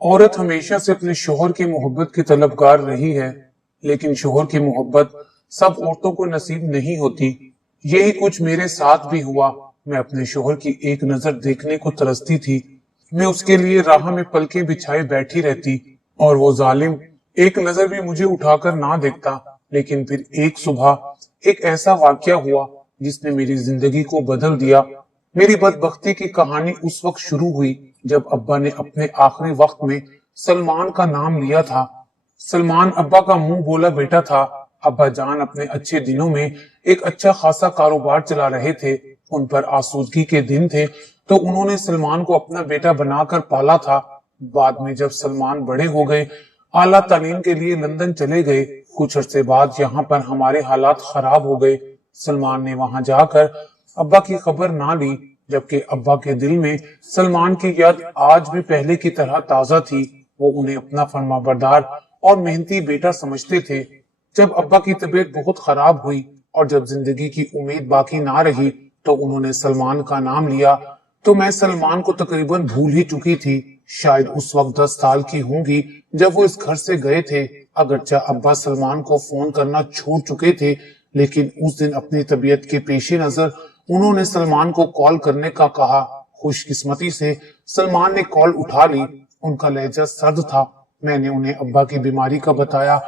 औरत हमेशा से अपने शोहर की मोहब्बत की तलबगार रही है, लेकिन शोहर की मोहब्बत सब औरतों को नसीब नहीं होती। यही कुछ मेरे साथ भी हुआ। मैं अपने शोहर की एक नजर देखने को तरसती थी। मैं उसके लिए राह में पलकें बिछाए बैठी रहती और वो जालिम एक नजर भी मुझे उठाकर ना देखता। लेकिन फिर एक सुबह एक ऐसा वाकया हुआ जिसने मेरी जिंदगी को बदल दिया। मेरी बदबख्ती की कहानी उस वक्त शुरू हुई जब अब्बा ने अपने आखिरी वक्त में सलमान का नाम लिया था। सलमान अब्बा का मुंह बोला बेटा था। अब्बा जान अपने अच्छे दिनों में एक अच्छा खासा कारोबार चला रहे थे। उन पर आसूदगी के दिन थे तो उन्होंने सलमान को अपना बेटा बनाकर पाला था। बाद में जब सलमान बड़े हो गए, आला तालीम के लिए लंदन चले गए। कुछ अरसे बाद यहाँ पर हमारे हालात खराब हो गए। सलमान ने वहां जाकर अब्बा की खबर ना ली, जबकि अब्बा के दिल में सलमान की याद आज भी पहले की तरह ताजा थी। वो उन्हें अपना फरमाबरदार और मेहनती बेटा समझते थे। जब अब्बा की तबीयत बहुत खराब हुई और जब जिंदगी की उम्मीद बाकी ना रही तो उन्होंने सलमान का नाम लिया। तो मैं सलमान को तकरीबन भूल ही चुकी थी। शायद उस वक्त 10 साल की होंगी जब वो इस घर से गए थे। अगरचे अब्बा सलमान को फोन करना छोड़ चुके थे, लेकिन उस दिन अपनी तबीयत के पेश नजर उन्होंने सलमान को कॉल करने का कहा। खुशकिस्मती से सलमान ने कॉल उठा ली। उनका लहजा सर्द था। मैंने उन्हें अब्बा की बीमारी का बताया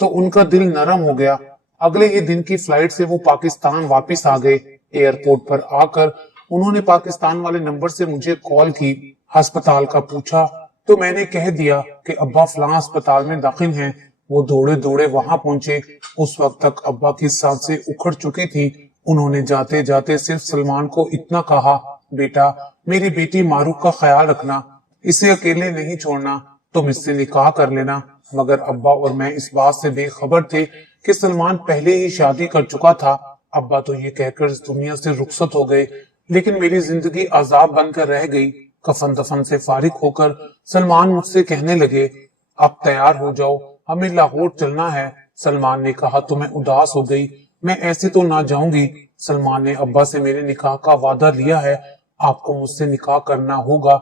तो उनका दिल नरम हो गया। अगले ही दिन की फ्लाइट से वो पाकिस्तान वापस आ गए। एयरपोर्ट पर आकर उन्होंने पाकिस्तान वाले नंबर से मुझे कॉल की। अस्पताल का पूछा तो मैंने कह दिया कि अब्बा फलां अस्पताल में दाखिल हैं। वो दौड़े दौड़े वहां पहुंचे। उस वक्त तक अब्बा की सांसें उखड़ चुकी थी। उन्होंने जाते जाते सिर्फ सलमान को इतना कहा, बेटा मेरी बेटी मारूफ का ख्याल रखना, इसे अकेले नहीं छोड़ना, तुम इससे निकाह कर लेना। मगर अब्बा और मैं इस बात से बेखबर थे कि सलमान पहले ही शादी कर चुका था। अब्बा तो ये कहकर इस दुनिया से रुखसत हो गए, लेकिन मेरी जिंदगी अजाब बनकर रह गई। कफन दफन से फारिग होकर सलमान मुझसे कहने लगे, अब तैयार हो जाओ, हमें लाहौर चलना है। सलमान ने कहा तो मैं उदास हो गई। मैं ऐसे तो ना जाऊंगी। सलमान ने अब्बा से मेरे निकाह का वादा लिया है। आपको मुझसे निकाह करना होगा,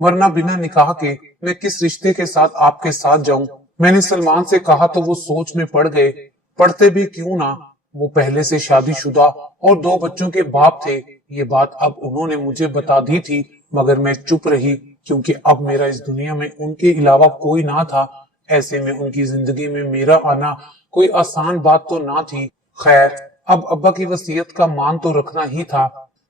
वरना बिना निकाह के मैं किस रिश्ते के साथ आपके साथ जाऊं। मैंने सलमान से कहा तो वो सोच में पड़ गए। पढ़ते भी क्यों ना, वो पहले से शादीशुदा और 2 बच्चों के बाप थे। ये बात अब उन्होंने मुझे बता दी थी, मगर मैं चुप रही क्योंकि अब मेरा इस दुनिया में उनके अलावा कोई ना था। ऐसे में उनकी जिंदगी में मेरा आना कोई आसान बात तो ना थी। खैर, अब अब्बा की वसीयत का मान तो रखना ही था।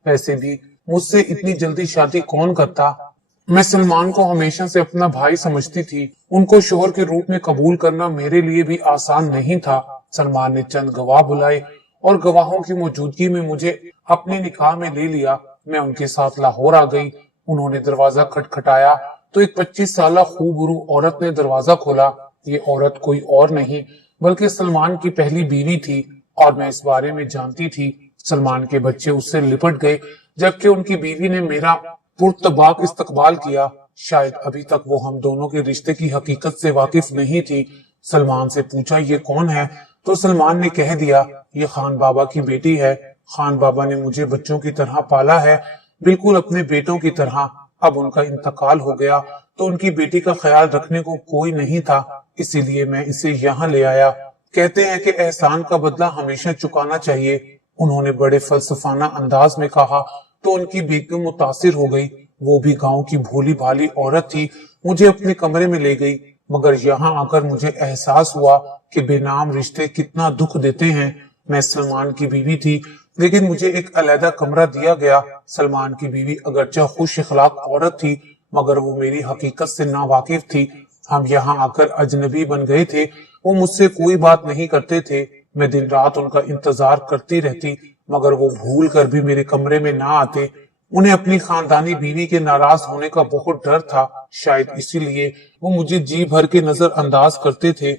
वैसे भी मुझसे इतनी जल्दी शादी कौन करता। मैं सलमान को हमेशा से अपना भाई समझती थी। उनको शोहर के रूप में कबूल करना मेरे लिए भी आसान नहीं था। सलमान ने चंद गवाह बुलाए और गवाहों की मौजूदगी में मुझे अपने निकाह में ले लिया। मैं उनके साथ लाहौर आ गई। उन्होंने दरवाजा खटखटाया तो एक 25 साल खूबरू औरत ने दरवाजा खोला। ये औरत कोई और नहीं बल्कि सलमान की पहली बीवी थी और मैं इस बारे में जानती थी। सलमान के बच्चे उससे लिपट गए, जबकि उनकी बीवी ने मेरा पुरतबाक इस्तकबाल किया। शायद अभी तक वो हम दोनों के रिश्ते की हकीकत से वाकिफ नहीं थी। सलमान से पूछा ये कौन है, तो सलमान ने कह दिया ये खान बाबा की बेटी है। खान बाबा ने मुझे बच्चों की तरह पाला है, बिल्कुल अपने बेटों की तरह। अब उनका इंतकाल हो गया तो उनकी बेटी का ख्याल रखने को कोई नहीं था, इसीलिए मैं इसे यहाँ ले आया। कहते हैं कि एहसान का बदला हमेशा चुकाना चाहिए। उन्होंने बड़े फलसफाना अंदाज में कहा तो उनकी बेगम मुतासिर हो गई। वो भी गांव की भोली भाली औरत थी। मुझे अपने कमरे में ले गई, मगर यहाँ आकर मुझे एहसास हुआ कि बेनाम रिश्ते कितना दुख देते हैं। मैं सलमान की बीवी थी, लेकिन मुझे एक अलहदा कमरा दिया गया। सलमान की बीवी अगरचे खुश इखलाक औरत थी, मगर वो मेरी हकीकत से नावाकिफ थी। हम यहाँ आकर अजनबी बन गए थे। वो मुझसे कोई बात नहीं करते थे। मैं दिन रात उनका इंतजार करती रहती, मगर वो भूल कर भी मेरे कमरे में ना आते। उन्हें अपनी खानदानी बीवी के नाराज होने का बहुत डर था। शायद इसीलिए वो मुझे जी भर के नजरअंदाज करते थे।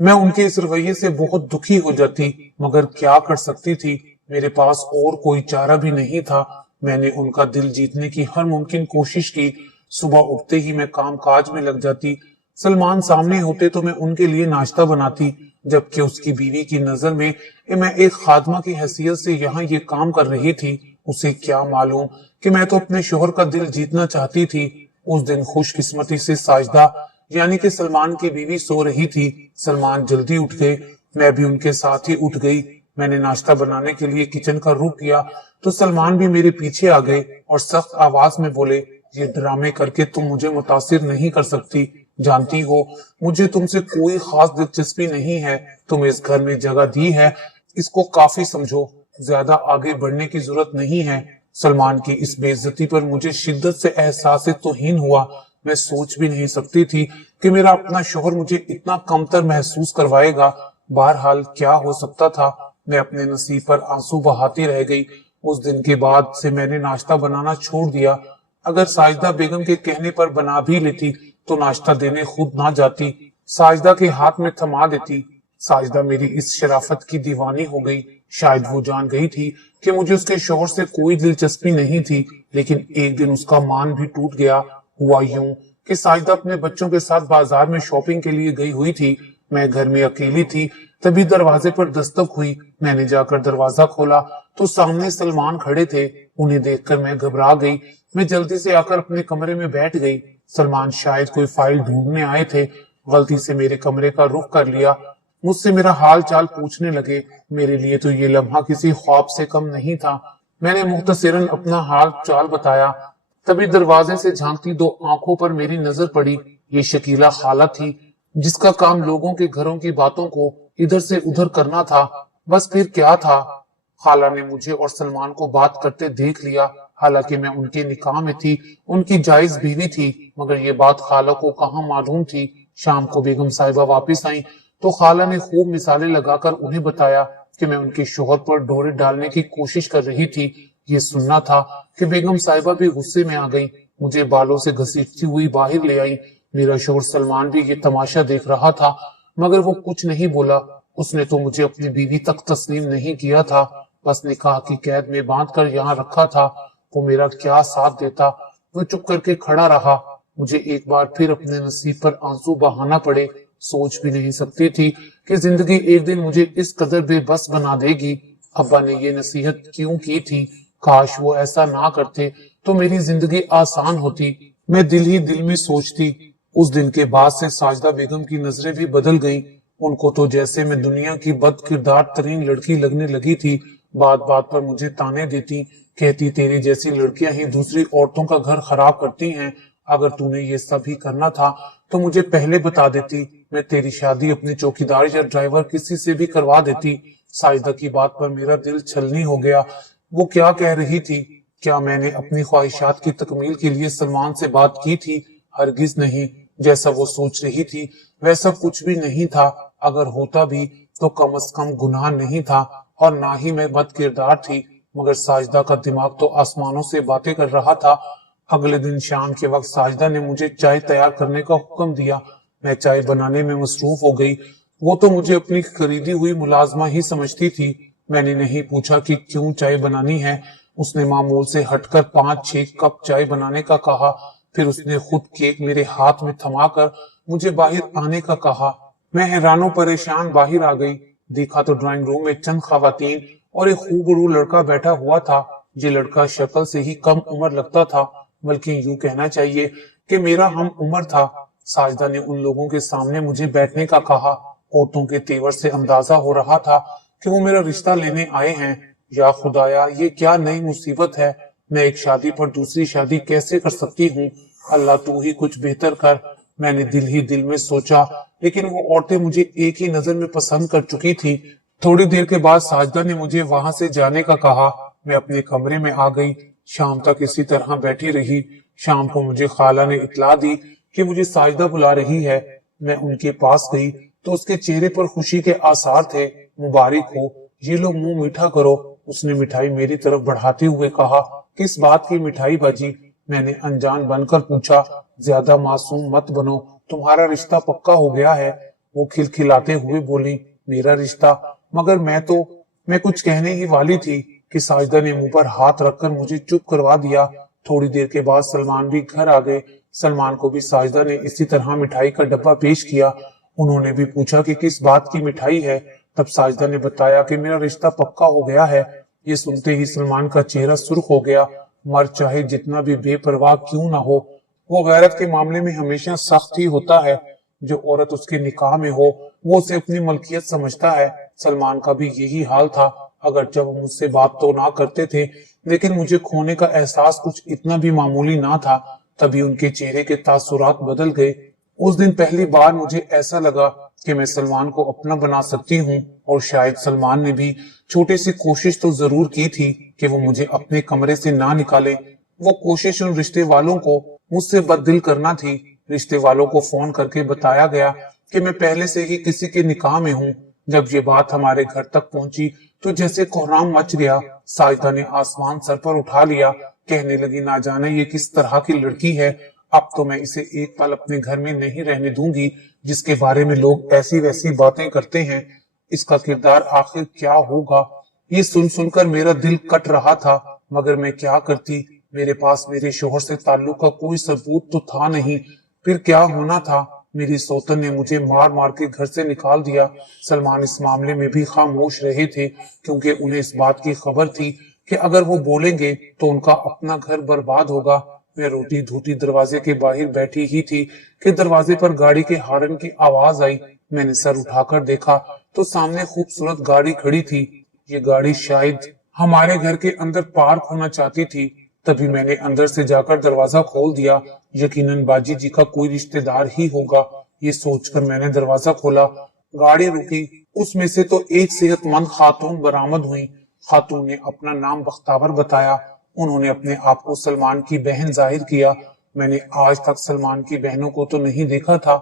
मैं उनके इस रवैये से बहुत दुखी हो जाती, मगर क्या कर सकती थी। मेरे पास और कोई चारा भी नहीं था। मैंने उनका दिल जीतने की हर मुमकिन कोशिश की। सुबह उठते ही मैं काम काज में लग जाती। सलमान सामने होते तो मैं उनके लिए नाश्ता बनाती, जबकि उसकी बीवी की नजर में मैं एक खादमा की हैसियत से यहाँ ये काम कर रही थी। उसे क्या मालूम कि मैं तो अपने शोहर का दिल जीतना चाहती थी। उस दिन खुशकिस्मती से साजिदा यानी कि सलमान की बीवी सो रही थी। सलमान जल्दी उठ गए, मैं भी उनके साथ ही उठ गई। मैंने नाश्ता बनाने के लिए किचन का रुख किया तो सलमान भी मेरे पीछे आ गए और सख्त आवाज में बोले, ये ड्रामे करके तुम मुझे मुतासिर नहीं कर सकती। जानती हो मुझे तुमसे कोई खास दिलचस्पी नहीं है। तुम्हें इस घर में जगह दी है, इसको काफी समझो, ज्यादा आगे बढ़ने की जरूरत नहीं है। सलमान की इस बेइज्जती पर मुझे शिद्दत से एहसास तौहीन हुआ। मैं सोच भी नहीं सकती थी कि मेरा अपना शोहर मुझे इतना कमतर महसूस करवाएगा। बहरहाल क्या हो सकता था, मैं अपने नसीब पर आंसू बहाती रह गई। उस दिन के बाद से मैंने नाश्ता बनाना छोड़ दिया। अगर साजिदा बेगम के कहने पर बना भी लेती तो नाश्ता देने खुद ना जाती, साजिदा के हाथ में थमा देती। साजिदा मेरी इस शराफत की दीवानी हो गई। शायद वो जान गई थी कि मुझे उसके शोहर से कोई दिलचस्पी नहीं थी, लेकिन एक दिन उसका मान भी टूट गया। हुआ यूं कि साजिदा अपने बच्चों के साथ बाजार में शॉपिंग के लिए गई हुई थी। मैं घर में अकेली थी। तभी दरवाजे पर दस्तक हुई। मैंने जाकर दरवाजा खोला तो सामने सलमान खड़े थे। उन्हें देखकर मैं घबरा गई। मैं जल्दी से आकर अपने कमरे में बैठ गई। सलमान शायद कोई फाइल ढूंढने आए थे। गलती से मेरे कमरे का रुख कर लिया। मुझसे मेरा हाल चाल पूछने लगे। मेरे लिए तो ये लम्हा किसी ख्वाब से कम नहीं था। मैंने मुख्तसरन अपना हाल चाल बताया। तभी दरवाजे से झांकती दो आंखों पर मेरी नजर पड़ी। ये शकीला खाला थी, जिसका काम लोगों के घरों की बातों को इधर से उधर करना था। बस फिर क्या था, खाला ने मुझे और सलमान को बात करते देख लिया। हालांकि मैं उनके निकाह में थी, उनकी जायज बीवी थी, मगर ये बात खाला को कहाँ मालूम थी। शाम को बेगम साहिबा वापिस आई तो खाला ने खूब मिसालें लगाकर उन्हें बताया कि मैं उनके शोहर पर डोरे डालने की कोशिश कर रही थी। ये सुनना था कि बेगम साहिबा भी गुस्से में आ गई। मुझे बालों से घसीटती हुई बाहर ले आई। मेरा शोहर सलमान भी ये तमाशा देख रहा था, मगर वो कुछ नहीं बोला। उसने तो मुझे अपनी बीवी तक तस्लीम नहीं किया था, बस निकाह की कैद में बांध कर यहाँ रखा था। वो मेरा क्या साथ देता। वो चुप करके खड़ा रहा। मुझे एक बार फिर अपने नसीब पर आंसू बहाना पड़े। सोच भी नहीं सकती थी कि जिंदगी एक दिन मुझे इस कदर बेबस बना देगी। अब्बा ने ये नसीहत क्यों की थी? काश वो ऐसा ना करते तो मेरी जिंदगी आसान होती। मैं दिल ही दिल में सोचती। उस दिन के बाद से साजिदा बेगम की नजरें भी बदल गईं। उनको तो जैसे मैं दुनिया की बद किरदार तरीन लड़की लगने लगी थी। बात बात पर मुझे ताने देती, कहती तेरी जैसी लड़कियां ही दूसरी औरतों का घर खराब करती हैं। अगर तूने ये सब ही करना था तो मुझे पहले बता देती। मैं तेरी शादी अपने चौकीदार या ड्राइवर किसी से भी करवा देती। साजिदा की बात पर मेरा दिल छलनी हो गया। वो क्या कह रही थी? क्या मैंने अपनी ख्वाहिशात की तकमील के लिए सलमान से बात की थी? हरगिज नहीं। जैसा वो सोच रही थी वैसा कुछ भी नहीं था। अगर होता भी तो कम से कम गुनाह नहीं था, और ना ही मैं बद किरदार थी। मगर साजिदा का दिमाग तो आसमानों से बातें कर रहा था। अगले दिन शाम के वक्त साजिदा ने मुझे चाय तैयार करने का हुक्म दिया। मैं चाय बनाने में मसरूफ हो गई। वो तो मुझे अपनी खरीदी हुई मुलाजमा ही समझती थी। मैंने नहीं पूछा कि क्यों चाय बनानी है। उसने मामूल से हटकर 5-6 कप चाय बनाने का कहा। फिर उसने खुद केक मेरे हाथ में थमाकर मुझे बाहर आने का कहा। मैं हैरानो परेशान बाहर आ गई। देखा तो ड्राइंग रूम में चंद खवातीन और एक खूबरू लड़का बैठा हुआ था। ये लड़का शक्ल से ही कम उम्र लगता था, बल्कि यूं कहना चाहिए कि मेरा हम उम्र था। साजिदा ने उन लोगों के सामने मुझे बैठने का कहा। औरतों के तेवर से अंदाजा हो रहा था कि वो मेरा रिश्ता लेने आए हैं। या खुदाया, ये क्या नई मुसीबत है। मैं एक शादी पर दूसरी शादी कैसे कर सकती हूँ? अल्लाह तू ही कुछ बेहतर कर। मैंने दिल ही दिल में सोचा, लेकिन वो औरतें मुझे एक ही नजर में पसंद कर चुकी थी। थोड़ी देर के बाद साजिदा ने मुझे वहां से जाने का कहा। मैं अपने कमरे में आ गई। शाम तक इसी तरह बैठी रही। शाम को मुझे खाला ने इतला दी कि मुझे साजिदा बुला रही है। मैं उनके पास गई तो उसके चेहरे पर खुशी के आसार थे। मुबारक हो, ये लो मुंह मीठा करो। उसने मिठाई मेरी तरफ बढ़ाते हुए कहा, किस बात की मिठाई बाजी? मैंने अनजान बनकर पूछा। ज्यादा मासूम मत बनो, तुम्हारा रिश्ता पक्का हो गया है। वो खिलखिलाते हुए बोली, मेरा रिश्ता? मगर मैं कुछ कहने ही वाली थी कि साजिदा ने मुंह पर हाथ रखकर मुझे चुप करवा दिया। थोड़ी देर के बाद सलमान भी घर आ गए। सलमान को भी साजिदा ने इसी तरह मिठाई का डब्बा पेश किया। उन्होंने भी पूछा कि किस बात की मिठाई है। तब साजिदा ने बताया कि मेरा रिश्ता पक्का हो गया है। ये सुनते ही सलमान का चेहरा सुर्ख हो गया। मर चाहे जितना भी बेपरवाह क्यों ना हो, वो गैरत के मामले में हमेशा सख्त ही होता है। जो औरत उसके निकाह में हो वो उसे अपनी मलकियत समझता है। सलमान का भी यही हाल था। अगर जब वो मुझसे बात तो ना करते थे, लेकिन मुझे खोने का एहसास कुछ इतना भी मामूली ना था। तभी उनके चेहरे के तासुरात बदल गए। उस दिन पहली बार मुझे ऐसा लगा कि मैं सलमान को अपना बना सकती हूँ, और शायद सलमान ने भी छोटी सी कोशिश तो जरूर की थी कि वो मुझे अपने कमरे से ना निकाले। वो कोशिश उन रिश्ते वालों को मुझसे बददिल करना थी। रिश्ते वालों को फोन करके बताया गया कि मैं पहले से ही किसी के निकाह में हूँ। जब ये बात हमारे घर तक पहुंची तो जैसे कोहराम मच गया। साजिदा ने आसमान सर पर उठा लिया, कहने लगी, ना जाने ये किस तरह की लड़की है। अब तो मैं इसे एक पल अपने घर में नहीं रहने दूंगी, जिसके बारे में लोग ऐसी वैसी बातें करते हैं। इसका किरदार आखिर क्या होगा, ये सुन सुनकर मेरा दिल कट रहा था। मगर मैं क्या करती, मेरे पास मेरे शोहर से ताल्लुक का कोई सबूत तो था नहीं। फिर क्या होना था। मेरी सौतन ने मुझे मार मार के घर से निकाल दिया। सलमान इस मामले में भी खामोश रहे थे, क्योंकि उन्हें इस बात की खबर थी कि अगर वो बोलेंगे तो उनका अपना घर बर्बाद होगा। मैं रोटी धोती दरवाजे के बाहर बैठी ही थी कि दरवाजे पर गाड़ी के हॉर्न की आवाज आई। मैंने सर उठाकर देखा तो सामने खूबसूरत गाड़ी खड़ी थी। ये गाड़ी शायद हमारे घर के अंदर पार्क होना चाहती थी। तभी मैंने अंदर से जाकर दरवाजा खोल दिया। यकीनन बाजी जी का कोई रिश्तेदार ही होगा। ये सोचकर मैंने दरवाजा खोला। गाड़ी रुकी। उसमें से तो एक सेहतमंद खातून बरामद हुई। खातून ने अपना नाम बख्तावर बताया। उन्होंने अपने आप को सलमान की बहन जाहिर किया। मैंने आज तक सलमान की बहनों को तो नहीं देखा था।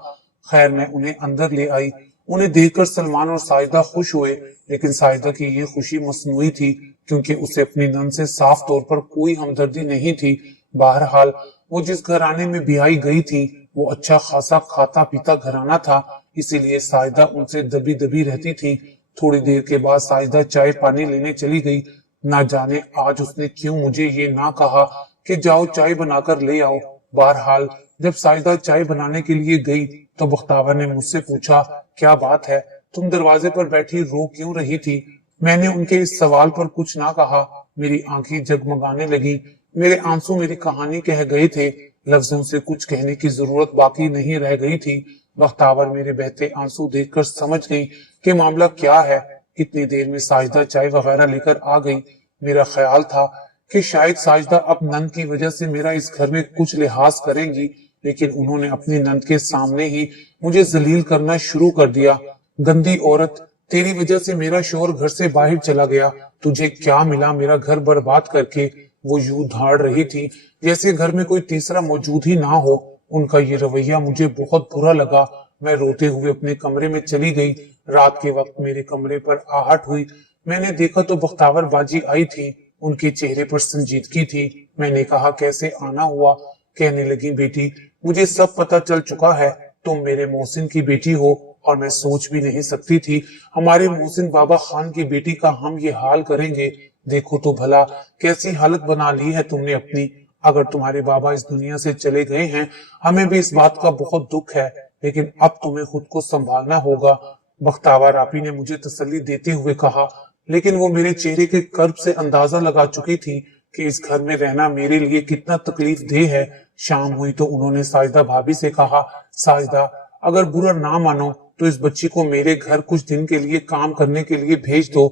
खैर, मैं उन्हें अंदर ले आई। उन्हें देखकर सलमान और साजिदा खुश हुए, लेकिन साजिदा की ये खुशी मसनूई थी, क्योंकि उसे अपनी नंद से साफ तौर पर कोई हमदर्दी नहीं थी। बहरहाल, वो जिस घराने में ब्याही गई थी वो अच्छा खासा खाता पीता घराना था, इसीलिए साजिदा उनसे दबी दबी रहती थी। थोड़ी देर के बाद साजिदा चाय पानी लेने चली गई। ना जाने आज उसने क्यों मुझे ये ना कहा कि जाओ चाय बनाकर ले आओ। बहरहाल, जब साजिदा चाय बनाने के लिए गई तो बख्तावर ने मुझसे पूछा, क्या बात है, तुम दरवाजे पर बैठी रो क्यों रही थी? मैंने उनके इस सवाल पर कुछ ना कहा। मेरी आंखें जगमगाने लगी। मेरे आंसू मेरी कहानी कह गए थे। लफ्जों से कुछ कहने की जरूरत बाकी नहीं रह गई थी। बख्तावर मेरे बहते आंसू देखकर समझ गई कि मामला क्या है। इतनी देर में साजिदा चाय वगैरह लेकर आ गई। मेरा ख्याल था कि शायद साजिदा अब नंद की वजह से मेरा इस घर में कुछ लिहाज करेंगी, लेकिन उन्होंने अपनी नंद के सामने ही मुझे जलील करना शुरू कर दिया। गंदी औरत, तेरी वजह से मेरा शोहर घर से बाहर चला गया। तुझे क्या मिला मेरा घर बर्बाद करके? वो यूं धाड़ रही थी जैसे घर में कोई तीसरा मौजूद ही ना हो। उनका ये रवैया मुझे बहुत बुरा लगा। मैं रोते हुए अपने कमरे में चली गई। रात के वक्त मेरे कमरे पर आहट हुई। मैंने देखा तो बख्तावर बाजी आई थी। उनके चेहरे पर संजीदगी थी। मैंने कहा, कैसे आना हुआ? कहने लगी, बेटी, मुझे सब पता चल चुका है। तुम मेरे मोहसिन की बेटी हो, और मैं सोच भी नहीं सकती थी हमारे मोहसिन बाबा खान की बेटी का हम ये हाल करेंगे। देखो तो भला कैसी हालत बना ली है तुमने अपनी। अगर तुम्हारे बाबा इस दुनिया से चले गए हैं, हमें भी इस बात का बहुत दुख है, लेकिन अब तुम्हें खुद को संभालना होगा। बख्तावर आपी ने मुझे तसल्ली देते हुए कहा, लेकिन वो मेरे चेहरे के कर्ब से अंदाजा लगा चुकी थी कि इस घर में रहना मेरे लिए कितना तकलीफ देह है। शाम हुई तो उन्होंने साजिदा भाभी से कहा, साजिदा, अगर बुरा ना मानो तो इस बच्ची को मेरे घर कुछ दिन के लिए काम करने के लिए भेज दो।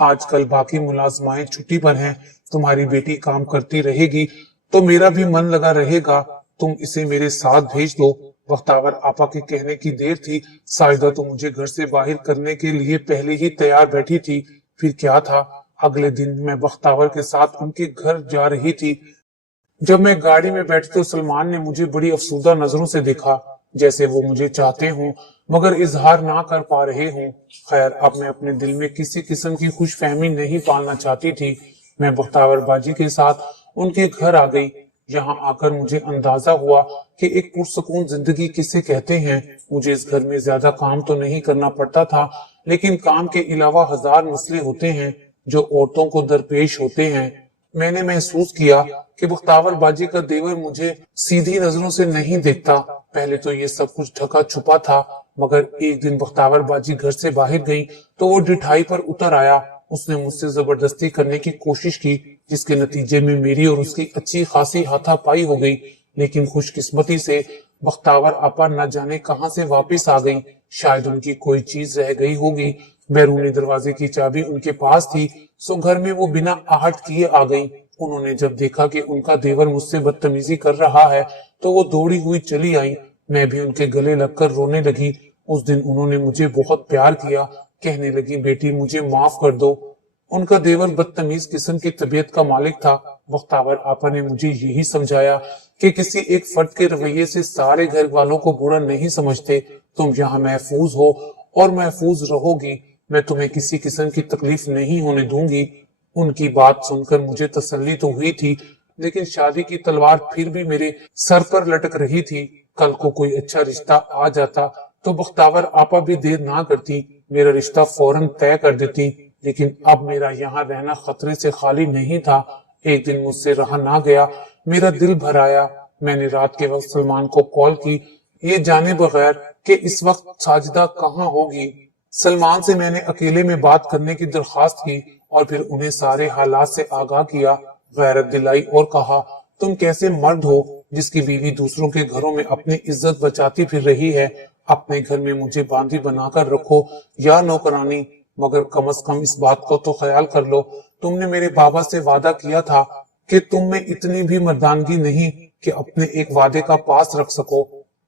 आजकल बाकी मुलाजमाएं छुट्टी पर हैं। तुम्हारी बेटी काम करती रहेगी तो मेरा भी मन लगा रहेगा। तुम इसे मेरे साथ भेज दो। बख्तावर आपा के कहने की देर थी। साजिदा तो मुझे घर से बाहर करने के लिए पहले ही तैयार बैठी थी। फिर क्या था, अगले दिन मैं बख्तावर के साथ उनके घर जा रही थी। जब मैं गाड़ी में बैठी तो सलमान ने मुझे बड़ी अफसुदा नजरों से देखा, जैसे वो मुझे चाहते हों मगर इजहार ना कर पा रहे हों। खैर, अब मैं अपने दिल में किसी किस्म की खुशफहमी नहीं पालना चाहती थी। मैं बख्तावर बाजी के साथ उनके घर आ गई। यहाँ आकर मुझे अंदाजा हुआ कि एक पुरसकून जिंदगी किसे कहते हैं। मुझे इस घर में ज्यादा काम तो नहीं करना पड़ता था, लेकिन काम के अलावा हजार मसले होते हैं जो औरतों को दरपेश होते हैं। मैंने महसूस किया कि बख्तावर बाजी का देवर मुझे सीधी नजरों से नहीं देखता। पहले तो ये सब कुछ ढका छुपा था, मगर एक दिन बख्तावर बाजी घर से बाहर गई तो वो ढिठाई पर उतर आया। उसने मुझसे जबरदस्ती करने की कोशिश की, जिसके नतीजे में मेरी और उसकी अच्छी खासी हाथापाई हो गई। लेकिन खुशकिस्मती से बख्तावर आपा न जाने कहां से वापस आ गई। शायद उनकी कोई चीज रह गई होगी। बैरूनी दरवाजे की चाबी उनके पास थी, सो घर में वो बिना आहट किए आ गई। उन्होंने जब देखा कि उनका देवर मुझसे बदतमीजी कर रहा है तो वो दौड़ी हुई चली आई। मैं भी उनके गले लगकर रोने लगी। उस दिन उन्होंने मुझे बहुत प्यार किया। कहने लगी, बेटी मुझे माफ कर दो। उनका देवर बदतमीज किस्म की तबीयत का मालिक था। बख्तावर आपा ने मुझे यही समझाया कि किसी एक फर्द के रवैये से सारे घर वालों को बुरा नहीं समझते। तुम यहाँ महफूज हो और महफूज रहोगी। मैं तुम्हें किसी किस्म की तकलीफ नहीं होने दूंगी। उनकी बात सुनकर मुझे तसल्ली तो हुई थी, लेकिन शादी की तलवार फिर भी मेरे सर पर लटक रही थी। कल को कोई अच्छा रिश्ता आ जाता तो बख्तावर आपा भी देर ना करती, मेरा रिश्ता फौरन तय कर देती। लेकिन अब मेरा यहाँ रहना खतरे से खाली नहीं था। एक दिन मुझसे रहा ना गया, मेरा दिल भर आया। मैंने रात के वक्त सलमान को कॉल की, ये जाने बगैर कि इस वक्त साजिदा कहाँ होगी। सलमान से मैंने अकेले में बात करने की दरखास्त की और फिर उन्हें सारे हालात से आगाह किया, गैरत दिलाई और कहा, तुम कैसे मर्द हो जिसकी बीवी दूसरों के घरों में अपनी इज्जत बचाती फिर रही है। अपने घर में मुझे बांदी बनाकर रखो या नौकरानी, मगर कम से कम इस बात को तो ख्याल कर लो, तुमने मेरे बाबा से वादा किया था कि तुम में इतनी भी मर्दानगी नहीं कि अपने एक वादे का पास रख सको।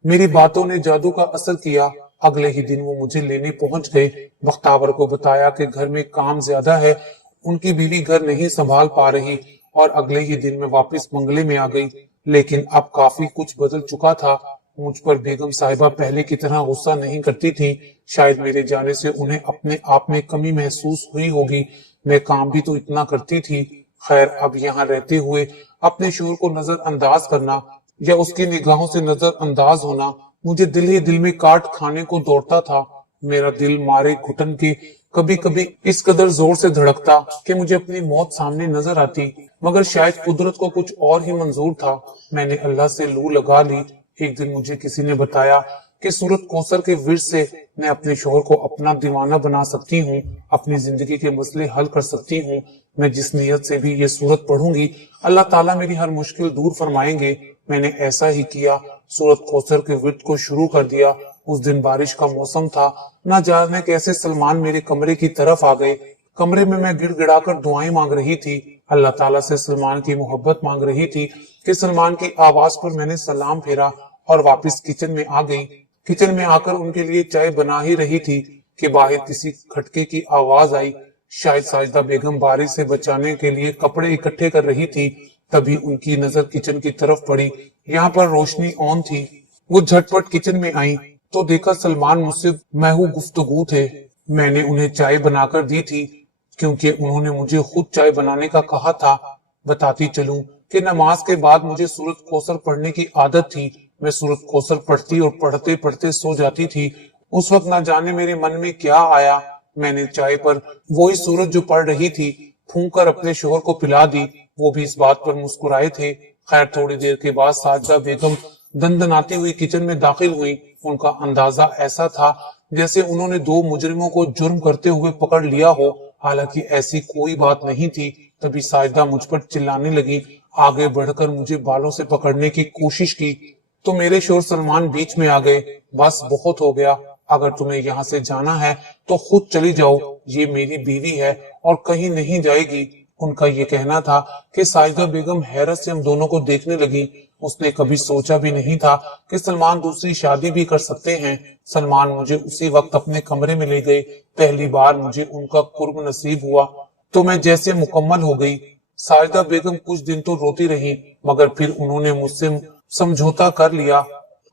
मेरी बातों ने जादू का असर किया। अगले ही दिन वो मुझे लेने पहुंच गए। बख्तावर को बताया कि घर में काम ज्यादा है, उनकी बीवी घर नहीं संभाल पा रही, और अगले ही दिन में वापस बंगले में आ गई। लेकिन अब काफी कुछ बदल चुका था। मुझ पर बेगम साहिबा पहले की तरह गुस्सा नहीं करती थी। शायद मेरे जाने से उन्हें अपने आप में कमी महसूस हुई होगी। मैं काम भी तो इतना करती थी। खैर, अब यहाँ रहते हुए अपने शोहर को नजरअंदाज करना या उसकी निगाहों से नजरअंदाज होना मुझे दिल ही दिल में काट खाने को दौड़ता था। मेरा दिल मारे घुटन के कभी कभी इस कदर जोर से धड़कता कि मुझे अपनी मौत सामने नजर आती, मगर शायद कुदरत को कुछ और ही मंजूर था। मैंने अल्लाह से लू लगा ली। एक दिन मुझे किसी ने बताया कि सूरत कौसर के विर्द से मैं अपने शोहर को अपना दीवाना बना सकती हूँ, अपनी जिंदगी के मसले हल कर सकती हूँ। मैं जिस नियत से भी ये सूरत पढ़ूंगी, अल्लाह ताला मेरी हर मुश्किल दूर फरमाएंगे। मैंने ऐसा ही किया। सूरत कौसर के विर्द को शुरू कर दिया। उस दिन बारिश का मौसम था। न जाने कैसे सलमान मेरे कमरे की तरफ आ गए। कमरे में मैं गिड़गिड़ाकर दुआएं मांग रही थी, अल्लाह ताला से सलमान की मोहब्बत मांग रही थी कि सलमान की आवाज पर मैंने सलाम फेरा और वापस किचन में आ गई। किचन में आकर उनके लिए चाय बना ही रही थी कि बाहर किसी खटके की आवाज आई। शायद साजिदा बेगम बारिश से बचाने के लिए कपड़े इकट्ठे कर रही थी। तभी उनकी नजर किचन की तरफ पड़ी। यहाँ पर रोशनी ऑन थी। वो झटपट किचन में आई तो देखा सलमान मुझसे महू गुफ्तगू थे। मैंने उन्हें चाय बनाकर दी थी क्योंकि उन्होंने मुझे खुद चाय बनाने का कहा था। बताती चलूं कि नमाज के बाद मुझे सूरत कौसर पढ़ने की आदत थी। मैं सूरत कौसर पढ़ती और पढ़ते पढ़ते सो जाती थी। उस वक्त ना जाने मेरे मन में क्या आया, मैंने चाय पर वही सूरत जो पढ़ रही थी फूंक कर अपने शोहर को पिला दी। वो भी इस बात पर मुस्कुराए थे। खैर, थोड़ी देर के बाद साजिदा बेगम दंदनाती हुई किचन में दाखिल हुई। उनका अंदाजा ऐसा था जैसे उन्होंने दो मुजरिमों को जुर्म करते हुए पकड़ लिया हो। हालांकि ऐसी कोई बात नहीं थी। तभी साजिदा मुझ पर चिल्लाने लगी। आगे बढ़कर मुझे बालों से पकड़ने की कोशिश की तो मेरे शोहर सलमान बीच में आ गए। बस बहुत हो गया, अगर तुम्हें यहाँ से जाना है तो खुद चली जाओ, ये मेरी बीवी है और कहीं नहीं जाएगी। उनका ये कहना था कि साजिदा बेगम हैरत से हम दोनों को देखने लगी। उसने कभी सोचा भी नहीं था कि सलमान दूसरी शादी भी कर सकते हैं। सलमान मुझे उसी वक्त अपने कमरे में ले गए। पहली बार मुझे उनका कुर्ब नसीब हुआ तो मैं जैसे मुकम्मल हो गई। साजिदा बेगम कुछ दिन तो रोती रही, मगर फिर उन्होंने मुझसे समझौता कर लिया।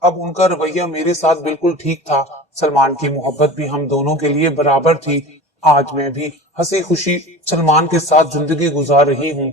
अब उनका रवैया मेरे साथ बिल्कुल ठीक था। सलमान की मोहब्बत भी हम दोनों के लिए बराबर थी। आज मैं भी हंसी खुशी सलमान के साथ जिंदगी गुजार रही हूँ।